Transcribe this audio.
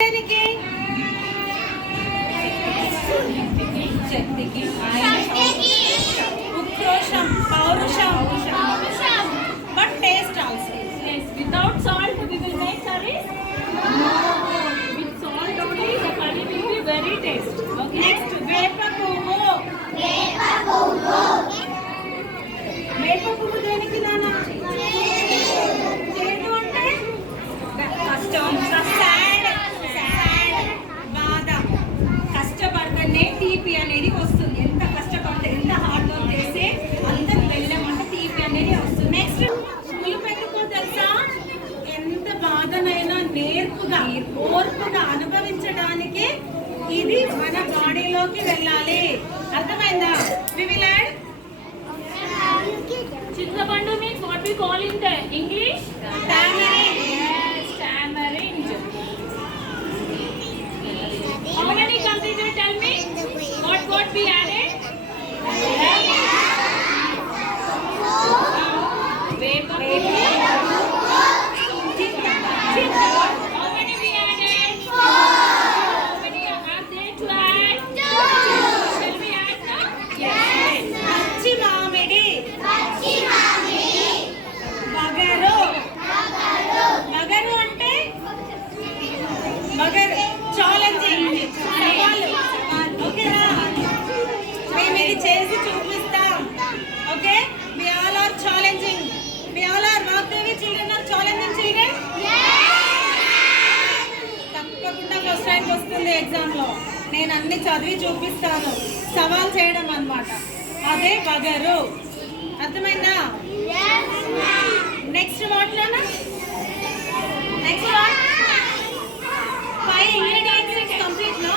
శక్తికి ఉక్రోషం పౌరుషం but taste also. Yes, without salt we will make curry. No, with salt only the curry will be very tasty. Okay. Next, వేప పువ్వు దేనికి నాన్న? చేదు అంటే కష్టం, బాధ. కష్టపడితేనే తీపి అనేది వస్తుంది. ఎంత కష్టపడితే ఎంత హార్డ్ వర్క్ చేస్తే అంత వెళ్ళమంటే తీపి అనేది వస్తుంది. నెక్స్ట్ పులుపు ఎందుకో తెలుసా? ఎంత బాధనైనా నేర్పుగా ఓర్పుగా అనుభవించడానికి ఇది మన బాడీలోకి వెళ్ళాలి. అర్థమైందా? We will add Chintapandu means what we call in the English? tamarind. Yes, tamarind. How many completed? Tell me. What we added? Vepa. How many we added? How many are there to add? Shall we add now? Yes. పచ్చి మామిడి మగరు అంటే ఛాలెంజింగ్ సవాలు. ఓకేనా? మేము ఇది చేసి చూపిస్తాం. ఓకే, మీ ఆల్ ఆర్ ఛాలెంజింగ్. మీ all are Vagdevi children are challenging children. తప్పకుండా ఫస్ట్ ర్యాంక్ వస్తుంది ఎగ్జామ్ లో. నేను అన్ని చదివి చూపిస్తాను. సవాల్ చేయడం అన్నమాట. అదే బగరు. అర్థమైందా? నెక్స్ట్ వాట్లోనా? Next what 5 ingredients complete, no?